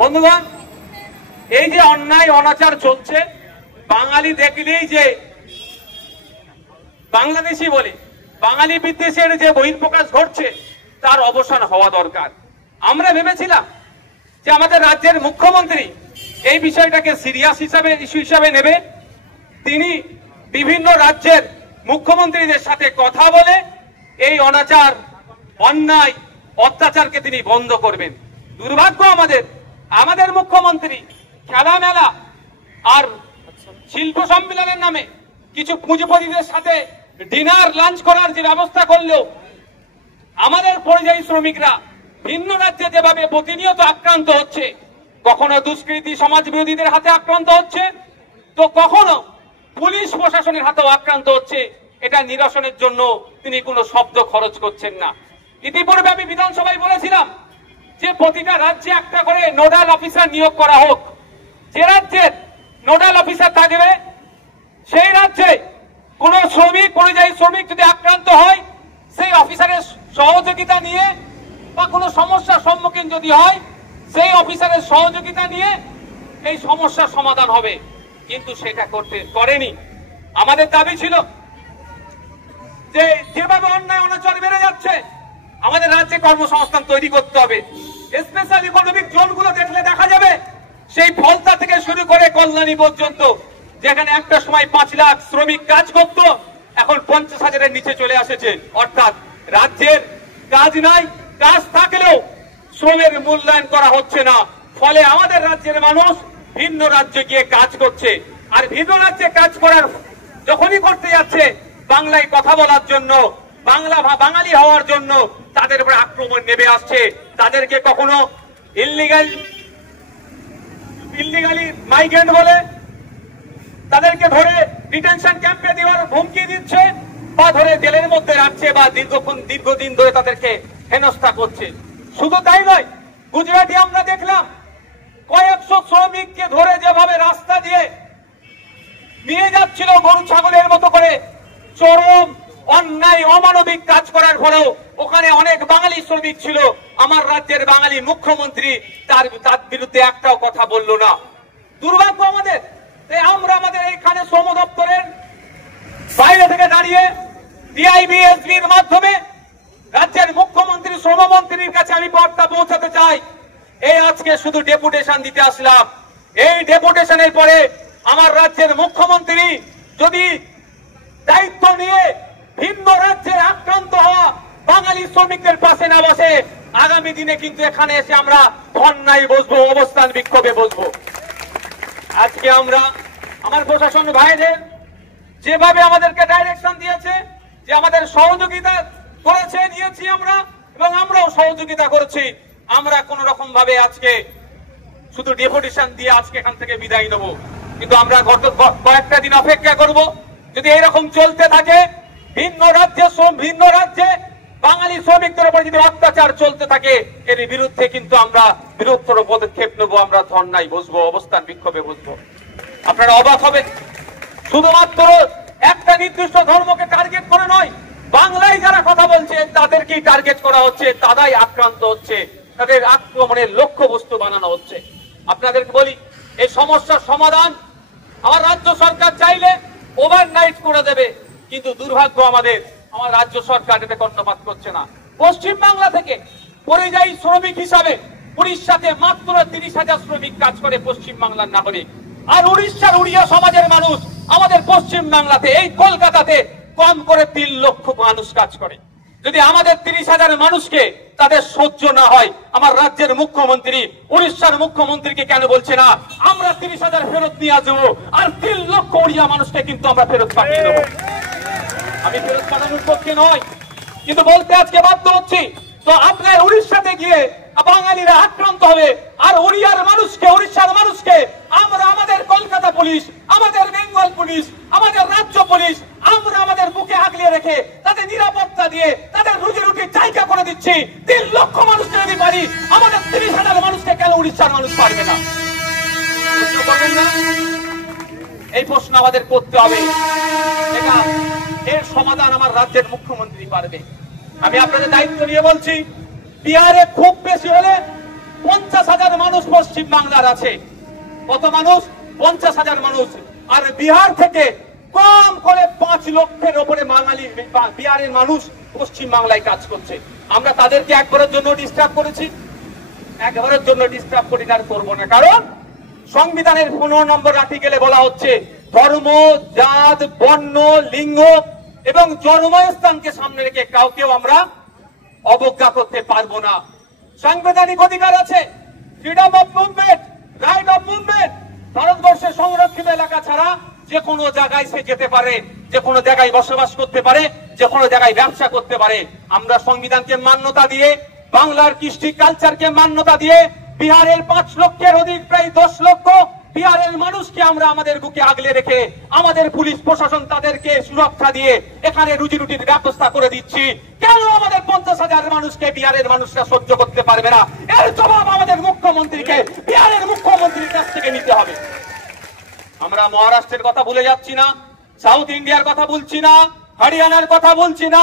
বন্ধুগণ, এই যে অন্যায় অনাচার চলছে, বাঙালি দেখলেই যে বাংলাদেশি বলে বাঙালি বিদ্বেষের যে বহিঃপ্রকাশ ঘটছে তার অবসান হওয়া দরকার। আমরা ভেবেছিলাম যে আমাদের রাজ্যের মুখ্যমন্ত্রী এই বিষয়টাকে সিরিয়াস ইস্যু হিসাবে নেবে। তিনি বিভিন্ন রাজ্যের মুখ্যমন্ত্রীদের সাথে কথা বলে এই অনাচার, অন্যায়, অত্যাচারকে তিনি বন্ধ করবেন। দুর্ভাগ্য আমাদের মুখ্যমন্ত্রী খেলামেলা আর শিল্প সম্মেলনের নামে কিছু পুঁজিপতিদের সাথে ডিনার লাঞ্চ করার যে ব্যবস্থা করলেও আমাদের পরিযায়ী শ্রমিকরা ভিন্ন রাজ্যে যেভাবে প্রতিনিয়ত আক্রান্ত হচ্ছে, কখনো দুষ্কৃতী সমাজ বিরোধীদের হাতে আক্রান্ত হচ্ছে, তো কখনো পুলিশ প্রশাসনের হাতেও আক্রান্ত হচ্ছে, এটা নিরসনের জন্য তিনি কোনো শব্দ খরচ করছেন না। ইতিপূর্বে আমি বিধানসভায় বলেছিলাম যে প্রতিটা রাজ্যে একটা করে নোডাল অফিসার নিয়োগ করা হোক। যে রাজ্যের নোডাল অফিসার থাকবে সেই রাজ্যে কোন শ্রমিক, পরিযায়ী শ্রমিক যদি আক্রান্ত হয়, সেই অফিসারের সহযোগিতা নিয়ে বা কোনো সমস্যার সম্মুখীন যদি হয়, সেই অফিসারের সহযোগিতা নিয়ে এই সমস্যার সমাধান হবে। কিন্তু সেটা করেনি। আমাদের দাবি ছিল যে যেভাবে অন্যায় অনাচার বেড়ে যাচ্ছে, আমাদের রাজ্যে কর্মসংস্থান তৈরি করতে হবে। স্পেশাল ইকোনমিক জোনগুলো দেখলে দেখা যাবে সেই ফলতা থেকে শুরু করে কল্যাণী পর্যন্ত, যেখানে একটা সময় 5 লাখ শ্রমিক কাজ করত, এখন 50,000-এর নিচে চলে আসেছে। অর্থাৎ রাজ্যের কাজ নাই, কাজ থাকলেও শ্রমের মূল্যায়ন করা হচ্ছে না। ফলে আমাদের রাজ্যের মানুষ ভিন্ন রাজ্যে গিয়ে কাজ করছে, আর ভিন্ন রাজ্যে কাজ করার যখনই করতে যাচ্ছে, বাংলায় কথা বলার জন্য, বাঙালি হওয়ার জন্য তাদের উপর আক্রমণ নেমে আসছে। তাদেরকে কখনো ইল্লিগালি মাইগ্রেন্ট বলে, তাদেরকে ধরে ডিটেনশন ক্যাম্পে দেওয়ার হুমকি দিচ্ছে, বা ধরে জেলের মধ্যে রাখছে, বা দীর্ঘদিন ধরে তাদেরকে হেনস্থা করছে। শুধু তাই নয়, গুজরাটে আমরা দেখলাম কয়েকশো শ্রমিককে ধরে যেভাবে রাস্তা দিয়ে নিয়ে যাচ্ছিল গরু ছাগলের মতো করে, চরম অন্যায় অমানবিক কাজ করার পরেও ওখানে অনেক বাঙালি শ্রমিক ছিল। আমার রাজ্যের বাঙালি মুখ্যমন্ত্রী তার বিরুদ্ধে একটাও কথা বলল না। দুর্ভাগ্য আমরা আমাদের এইখানে শ্রম দপ্তরের বাইরে থেকে দাঁড়িয়ে ডিআইবিএসবির মাধ্যমে রাজ্যের মুখ্যমন্ত্রী, শ্রমমন্ত্রীর কাছে আমি বার্তা পৌঁছাতে চাই। এই আজকে শুধু ডেপুটেশন দিতে আসলাম। এই ডেপুটেশনের পরে আমার রাজ্যের মুখ্যমন্ত্রী যদি দায়িত্ব নিয়ে ভিন্ন রাজ্যে আক্রান্ত হওয়া বাঙালি শ্রমিকদের পাশে না বসে, আগামী দিনে কিন্তু এখানে এসে আমরা ধর্নায় বসবো, অবস্থান বিক্ষোভে বসবো। আজকে আমরা আমার প্রশাসন ভাইদের যেভাবে আমাদেরকে ডাইরেকশন দিয়েছে, যে আমাদের সহযোগিতা করেছে, দিয়েছি আমরা, এবং আমরাও সহযোগিতা করেছি। আমরা কোন রকম ভাবে আজকে শুধু ডেপুটেশন দিয়ে আজকে এখান থেকে বিদায় নেব, কিন্তু আমরা কয়েকটা দিন অপেক্ষা করব। যদি এইরকম চলতে থাকে, ভিন্ন রাজ্যে বাঙালি শ্রমিকদের উপর যদি অত্যাচার চলতে থাকে, এর বিরুদ্ধে কিন্তু আমরা বৃহত্তর পদক্ষেপ নেব। আমরা ধর্নায় বসবো, অবস্থান বিক্ষোভে বসবো। আপনারা অবাক হবেন, শুধুমাত্র একটা নির্দিষ্ট ধর্মকে টার্গেট করে নয়, বাংলায় যারা কথা বলছে তাদেরকেই টার্গেট করা হচ্ছে, তারাই আক্রান্ত হচ্ছে, তাদের আক্রমণের লক্ষ্যবস্তু বানানো হচ্ছে। আপনাদেরকে বলি, এই সমস্যার সমাধান আমার রাজ্য সরকার চাইলে ওভারনাইট করে দেবে, কিন্তু দুর্ভাগ্য আমার রাজ্য সরকার এটা কর্ণপাত করছে না। পশ্চিম বাংলা থেকে পরিযায়ী শ্রমিক হিসাবে উড়িষ্যাতে মাত্র 30,000 শ্রমিক কাজ করে, পশ্চিম বাংলার নাগরিক। আর উড়িষ্যার উড়িয়া সমাজের মানুষ আমাদের পশ্চিম বাংলাতে, এই কলকাতাতে কম করে 3 লক্ষ মানুষ কাজ করে। যদি আমাদের 30,000 মানুষকে তাদের সহ্য না হয়, আমার রাজ্যের মুখ্যমন্ত্রী উড়িষ্যার মুখ্যমন্ত্রীকে কেন বলছে না আমরা 30,000 ফেরত নিয়ে আসবো, আর 3 লক্ষ উড়িয়া মানুষকে কিন্তু আমরা ফেরত পাঠিয়ে দেবো? আমি ফেরত পাঠানোর পক্ষে নয়, কিন্তু বলতে আজকে বাধ্য হচ্ছি। তো আপনার উড়িষ্যাতে গিয়ে বাঙালিরা আক্রান্ত হবে, আর উড়িষ্যার মানুষকে আমরা আমাদের কলকাতা পুলিশ, আমাদের বেঙ্গল পুলিশ, আমাদের রাজ্য পুলিশ, আমরা আমাদের বুকে আগলিয়ে রেখে তাদের নিরাপত্তা দিয়ে তাদের রুজি রুটির জায়গা করে দিচ্ছি। 3 লক্ষ মানুষকে যদি পারি, আমাদের 30,000 মানুষকে কেন উড়িষ্যার মানুষ পারবে না? এই প্রশ্ন আমাদের করতে হবে। এর সমাধান আমার রাজ্যের মুখ্যমন্ত্রী পারবে। আমি আপনাদের দায়িত্ব নিয়ে বলছি, বিহারে খুব বেশি হলে 50,000 মানুষ পশ্চিম বাংলার আছে কত মানুষ? 50,000 মানুষ। আর বিহার থেকে কম করে 5 লক্ষের উপরে বাঙালি বিহারের মানুষ পশ্চিম বাংলায় কাজ করছে। আমরা তাদেরকে একবারের জন্য ডিস্টার্ব করেছি? একবারের জন্য ডিস্টার্ব করি না, করবো না। কারণ সংবিধানের 15 নম্বর আর্টিকেলে বলা হচ্ছে ধর্ম, জাত, বর্ণ, লিঙ্গ এবং জন্মস্থানকে সামনে রেখে কাউকেও আমরা অবজ্ঞা করতে পারবো না। সাংবিধানিক অধিকার আছে, freedom of movement, right of movement. ভারতবর্ষের সংরক্ষিত এলাকা ছাড়া যে কোনো জায়গায় সে যেতে পারে, যে কোনো জায়গায় বসবাস করতে পারে, যে কোনো জায়গায় ব্যবসা করতে পারে। আমরা সংবিধানকে মান্যতা দিয়ে, বাংলার কৃষ্টি কালচারকে মান্যতা দিয়ে বিহারের 5 লক্ষের অধিক, প্রায় 10 লক্ষ বিহারের মানুষকে আমরা আমাদের বুকে আগলে রেখে আমাদের পুলিশ প্রশাসন তাদেরকে সুরক্ষা দিয়ে এখানে রুজি রুটির ব্যবস্থা করে দিচ্ছি। কেন আমাদের 50,000 মানুষকে বিহারের মানুষরা সহ্য করতে পারবে না? এর জবাব আমাদের মুখ্যমন্ত্রীকে, বিহারের মুখ্যমন্ত্রীর কাছ থেকে নিতে হবে। আমরা মহারাষ্ট্রের কথা ভুলে যাচ্ছি না, সাউথ ইন্ডিয়ার কথা বলছি না, হরিয়ানার কথা বলছি না,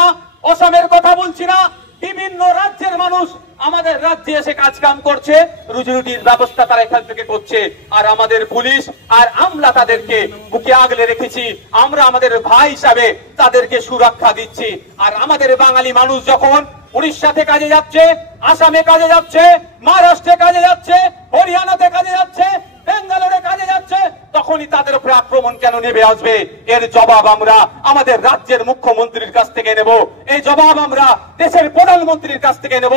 অসমের কথা বলছি না। বিভিন্ন রাজ্যের মানুষ আমাদের রাজ্যে এসে কাজ কাম করছে, রুজি রুটির ব্যবস্থা তারা এখান থেকে করছে। আর আমাদের পুলিশ আর আমরা তাদেরকে বুকে আগলে রেখেছি, আমরা আমাদের ভাই হিসাবে তাদেরকে সুরক্ষা দিচ্ছি। আর আমাদের বাঙালি মানুষ যখন উড়িষ্যাতে কাজে যাচ্ছে, আসামে কাজে যাচ্ছে, মহারাষ্ট্রে কাজে যাচ্ছে, হরিয়ানাতে কাজে যাচ্ছে, বেঙ্গালোরে কাজে যাচ্ছে, তখনই তাদের উপরে আক্রমণ কেন নেমে আসবে? এর জবাব আমরা আমাদের রাজ্যের মুখ্যমন্ত্রীর কাছ থেকে নেব, এই জবাব আমরা দেশের প্রধানমন্ত্রীর কাছ থেকে নেব।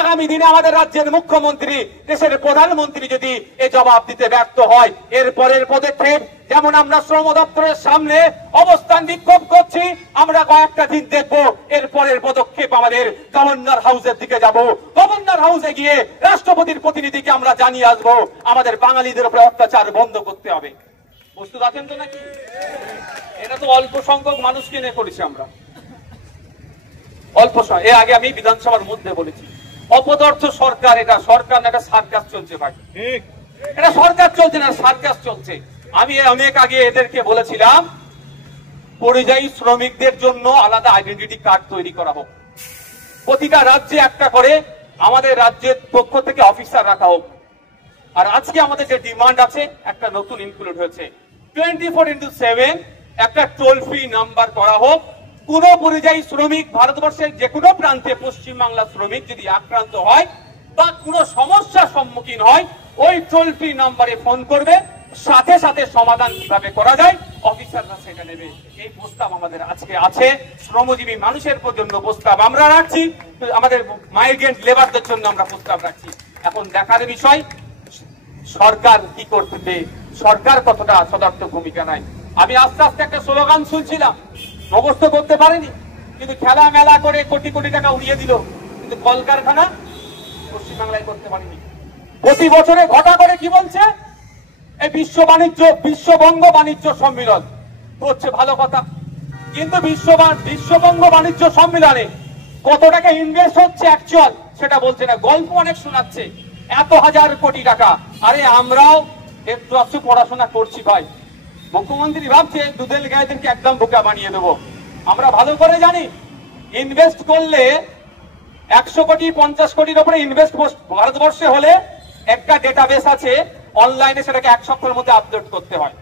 আগামী দিনে আমাদের রাজ্যের মুখ্যমন্ত্রী, দেশের প্রধানমন্ত্রী যদি এই জবাব দিতে ব্যর্থ হয়, এর পরের পদক্ষেপ যেমন আমরা শ্রম দপ্তরের সামনে অবস্থান বিক্ষোভ করছি, আমরা কয়েকটা দিন দেখবো, এর পরের পদক্ষেপ আমাদের গভর্নর হাউসের দিকে যাব। গভর্নর হাউসে গিয়ে রাষ্ট্রপতির প্রতিনিধিকে আমরা জানিয়ে আসবো আমাদের বাঙালিদের উপরে অত্যাচার বন্ধ করতে হবে। প্রস্তুত আছেন তো নাকি? এটা তো অল্প সংখ্যক মানুষকে নিয়ে করেছি আমরা, অল্প সময়। এর আগে আমি বিধানসভার মধ্যে বলেছি অপদার্থ সরকার, এটা সরকার না, এটা সার্কাস চলছে ভাই। এটা সরকার চলছে না, সার্কাস চলছে। আমি অনেক আগে এদেরকে বলেছিলাম পরিযায়ী শ্রমিকদের জন্য আলাদা আইডেন্টিটি কার্ড তৈরি করা হোক, প্রতিটা রাজ্যে একটা করে আমাদের রাজ্যের পক্ষ থেকে অফিসার রাখা হোক। আর আজকে আমাদের যে ডিমান্ড আছে একটা নতুন ইনক্লুড হয়েছে, 24x7 একটা টোল ফ্রি নাম্বার করা হোক। কোন পরিযায়ী শ্রমিক ভারতবর্ষের যে কোনো প্রান্তে পশ্চিমবাংলার শ্রমিক যদি আক্রান্ত হয় বা কোনো সমস্যার সম্মুখীন হয়, ওই টোল ফ্রি নাম্বারে ফোন করবে, সাথে সাথে সমাধান কিভাবে করা যায় অফিসাররা সেটা নেবে। এই প্রস্তাব আমাদের আজকে আছে, শ্রমজীবী মানুষের জন্য প্রস্তাব আমরা রাখছি, আমাদের মাইগ্রেন্ট লেবারদের জন্য আমরা প্রস্তাব রাখছি। এখন দেখার বিষয় সরকার কি করতে, সরকার কতটা সদর্থক ভূমিকা নেয়। আমি আস্তে আস্তে একটা স্লোগান শুনছিলাম, মুখস্থ করতে পারেনি, কিন্তু খেলা মেলা করে কোটি কোটি টাকা উড়িয়ে দিল, কিন্তু কলকারখানা পশ্চিমবাংলায় করতে পারেনি। প্রতি বছরে ঘটা করে কি বলছে, এই বিশ্ববঙ্গ বাণিজ্য সম্মেলন হচ্ছে, ভালো কথা, কিন্তু বিশ্ববঙ্গ বাণিজ্য সম্মেলনে কত টাকা ইনভেস্ট হচ্ছে অ্যাকচুয়াল সেটা বলছে না, গল্প অনেক শোনাচ্ছে, এত হাজার কোটি টাকা। আরে আমরাও একটু একটু পড়াশোনা করছি ভাই, মুখ্যমন্ত্রী ভাবছে দুধের গায়েদেরকে একদম বোকা বানিয়ে দেবো। আমরা ভালো করে জানি ইনভেস্ট করলে 100 কোটি 50 কোটির উপরে ইনভেস্ট ভারতবর্ষে হলে একটা ডেটাবেস আছে অনলাইনে, সেটাকে 1 সপ্তাহের মধ্যে আপলোড করতে হয়,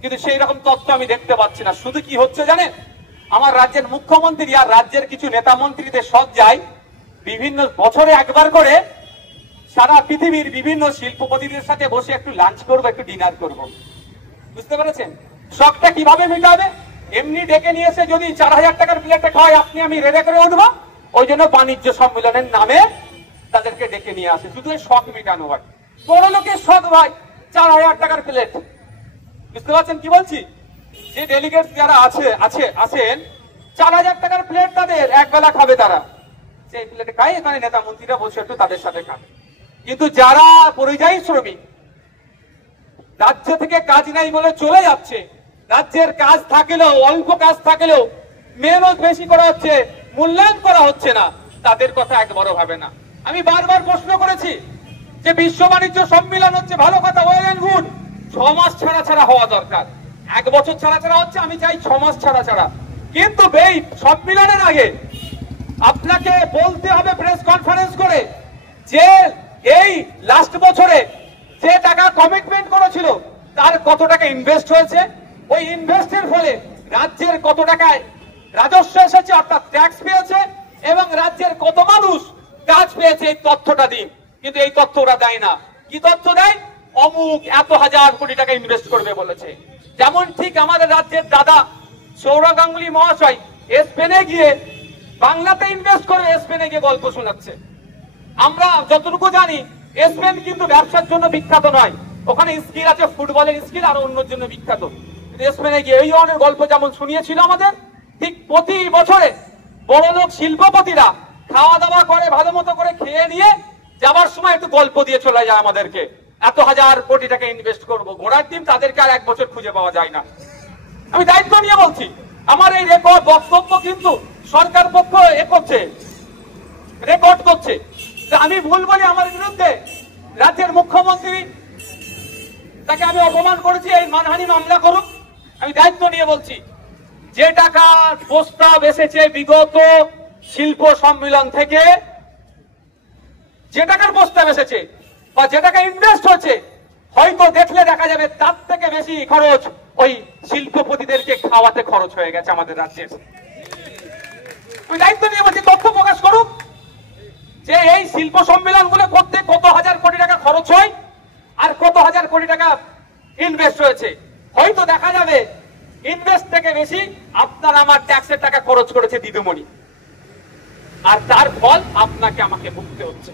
কিন্তু সেই রকম তথ্য আমি দেখতে পাচ্ছি না। শুধু কি হচ্ছে জানেন, আমার রাজ্যের মুখ্যমন্ত্রী আর রাজ্যের কিছু নেতা মন্ত্রীদের সব যায় বিভিন্ন বছরে একবার করে সারা পৃথিবীর বিভিন্ন শিল্পপতিদের সাথে বসে একটু লাঞ্চ করবো, একটু ডিনার করব, বুঝতে পেরেছেন? শখটা কিভাবে মেটাবে? এমনি ডেকে নিয়ে এসে যদি 4000 টাকার প্লেটে খাওয়ায় আপনি আমি রেডে করে উঠবো, ওই জন্য বাণিজ্য সম্মেলনের নামে তাদেরকে ডেকে নিয়ে আসে, শুধু শখ মেটানো হয়। বড় লোকের শখ ভাই 4000 টাকার প্লেট, বুঝতে পারছেন কি বলছি? যে ডেলিগেটস যারা আছেন 4000 টাকার প্লেট তাদের একবেলা খাবে, তারা সেই প্লেটে খায়, এখানে নেতা মন্ত্রীরা বসে একটু তাদের সাথে খাবে। কিন্তু যারা পরিযায়ী শ্রমিক রাজ্য থেকে কাজ নাই বলে চলে যাচ্ছে, রাজ্যের কাজ থাকলেও অল্প কাজ থাকলেও মেহনত বেশি করা হচ্ছে, মূল্যায়ন করা হচ্ছে না, তাদের কথা একবারও ভাবে না। আমি বারবার প্রশ্ন করেছি যে বিশ্ব বাণিজ্য সম্মেলন হচ্ছে ভালো কথা, ওয়েল এন্ড গুড, 6 মাস ছাড়া ছাড়া হওয়া দরকার, 1 বছর ছাড়া ছাড়া হচ্ছে, আমি চাই 6 মাস ছাড়া ছাড়া। কিন্তু এই সম্মেলনের আগে আপনাকে বলতে হবে প্রেস কনফারেন্স করে যে এই লাস্ট বছরে কত টাকা ইনভেস্ট হয়েছে, ওই ইনভেস্টের ফলে রাজ্যের কত টাকায় রাজস্ব এসেছে অর্থাৎ ট্যাক্স পেয়েছে, এবং রাজ্যের কত মানুষ কাজ পেয়েছে, এই তথ্যটা দিন। কিন্তু এই তথ্য ওরা দেয় না। কি তথ্য দেয়? অমুক এত হাজার কোটি টাকা ইনভেস্ট করবে বলেছে। যেমন ঠিক আমাদের রাজ্যের দাদা সৌরভ গাঙ্গুলি মহাশয় স্পেনে গিয়ে বাংলাতে ইনভেস্ট করে স্পেনে গিয়ে গল্প শোনাচ্ছে। আমরা যতটুকু জানি স্পেন কিন্তু ব্যবসার জন্য বিখ্যাত নয়, ওখানে স্কিল আছে, ফুটবলের স্কিল আর অন্যর জন্য বিখ্যাত। স্পেনে গিয়ে এই ধরনের গল্প যেমন শুনিয়েছিল আমাদের, ঠিক প্রতি বছরে বড় লোক শিল্পপতিরা খাওয়া দাওয়া করে ভালো মতো করে খেয়ে নিয়ে যাবার সময় একটু গল্প দিয়ে চলে যায় আমাদেরকে, এত হাজার কোটি টাকা ইনভেস্ট করবো। ঘোড়ার ডিম তাদেরকে আর 1 বছর খুঁজে পাওয়া যায় না। আমি দায়িত্ব নিয়ে বলছি, আমার এই রেকর্ড বক্তব্য কিন্তু সরকার পক্ষ করছে, রেকর্ড করছে। আমি ভুল বলি আমার বিরুদ্ধে রাজ্যের মুখ্যমন্ত্রী, তাকে আমি অপমান করেছি, এই মানহানি মামলা করুক। আমি দায়িত্ব নিয়ে বলছি, যে টাকার প্রস্তাব এসেছে বিগত শিল্প সম্মেলন থেকে, যে টাকার প্রস্তাব এসেছে বা যে টাকা ইনভেস্ট হচ্ছে, হয়তো দেখলে দেখা যাবে তার থেকে বেশি খরচ ওই শিল্পপতিদেরকে খাওয়াতে খরচ হয়ে গেছে আমাদের রাজ্যের। আমি দায়িত্ব নিয়ে বলছি, তথ্য প্রকাশ করুক যে এই শিল্প সম্মেলন গুলো করতে কত হাজার কোটি টাকা খরচ হয় আর কত হাজার কোটি টাকা ইনভেস্ট হয়েছে। হয়তো দেখা যাবে ইনভেস্ট থেকে বেশি আপনার আমার ট্যাক্সের টাকা খরচ করেছে দিদিমণি, আর তার ফল আপনাকে আমাকে ভুগতে হচ্ছে।